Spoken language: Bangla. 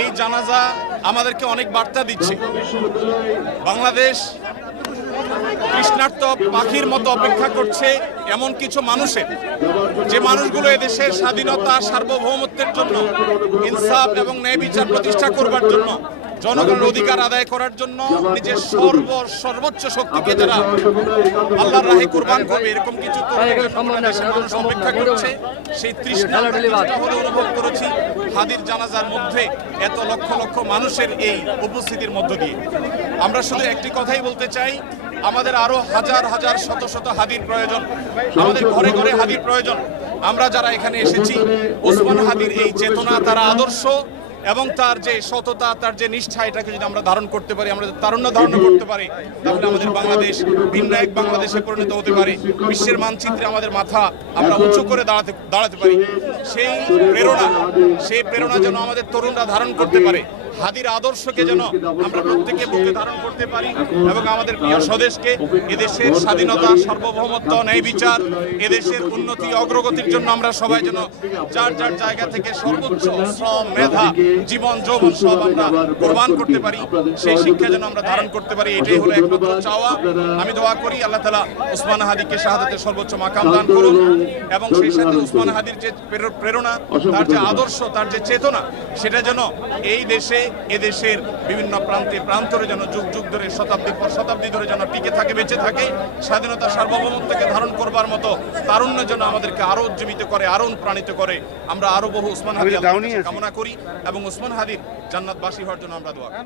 এই জানাজা আমাদেরকে অনেক বার্তা দিচ্ছে। বাংলাদেশ তৃষ্ণার্ত পাখির মতো অপেক্ষা করছে এমন কিছু মানুষের, যে মানুষগুলো এদেশের স্বাধীনতা সার্বভৌমত্বের জন্য, ইনসাফ এবং ন্যায় বিচার প্রতিষ্ঠা করবার জন্য, জনগণের অধিকার আদায় করার জন্য নিজের সর্বোচ্চ শক্তিকে যারা আল্লাহর রাহে কুরবান করবে, এরকম কিছু মানুষ অপেক্ষা করছে। সেই তৃষ্ণা হলে অনুভব করেছি হাদির জানাজার মধ্যে এত লক্ষ লক্ষ মানুষের এই উপস্থিতির মধ্য দিয়ে। আমরা শুধু একটি কথাই বলতে চাই, আমাদের আরো হাজার হাজার শত শত হাদির প্রয়োজন, আমাদের ঘরে ঘরে হাদির প্রয়োজন। আমরা যারা এখানে এসেছি, ওসমান হাদির এই চেতনা, তার আদর্শ এবং তার যে সততা, তার যে নিষ্ঠা, এটাকে যদি আমরা ধারণ করতে পারি, আমরা তারুণ্য ধারণ করতে পারি, তাহলে আমাদের বাংলাদেশ ভিন্ন এক বাংলাদেশে পরিণত হতে পারে। বিশ্বের মানচিত্রে আমাদের মাথা আমরা উঁচু করে দাঁড়াতে পারি। সেই প্রেরণা যেন আমাদের তরুণরা ধারণ করতে পারে। হাদির আদর্শকে যেন আমরা প্রত্যেকে বুকে ধারণ করতে পারি এবং আমাদের প্রিয় স্বদেশকে, এদেশের স্বাধীনতা, সার্বভৌমত্ব, ন্যায় বিচার, এদেশের উন্নতি অগ্রগতির জন্য আমরা সবাই যেন যার যার জায়গা থেকে সর্বোচ্চ শ্রম, মেধা, জীবন, যৌবন সব আমরা কোরবান করতে পারি। সেই শিক্ষা যেন আমরা ধারণ করতে পারি, এটাই হলো একমাত্র চাওয়া। আমি দোয়া করি আল্লাহ তাআলা ওসমান হাদিকে শাহাদাতের সর্বোচ্চ মাকাম দান করুন এবং সেই সাথে ওসমান হাদির যে প্রেরণা, তার যে আদর্শ, তার যে চেতনা, সেটা যেন এই দেশে, এদেশের বিভিন্ন প্রান্তরে যেন যুগ যুগ ধরে, শতাব্দী পর শতাব্দী ধরে যেন টিকে থাকে, বেঁচে থাকে। স্বাধীনতা সার্বভৌমত্বকে ধারণ করবার মতো তারুণ্য যেন আমাদেরকে আরো উজ্জীবিত করে, আরো অনুপ্রাণিত করে। আমরা আরো বহু ওসমান হাদি কামনা করি এবং ওসমান হাদির জান্নাতবাসী হওয়ার জন্য আমরা দোয়া করি।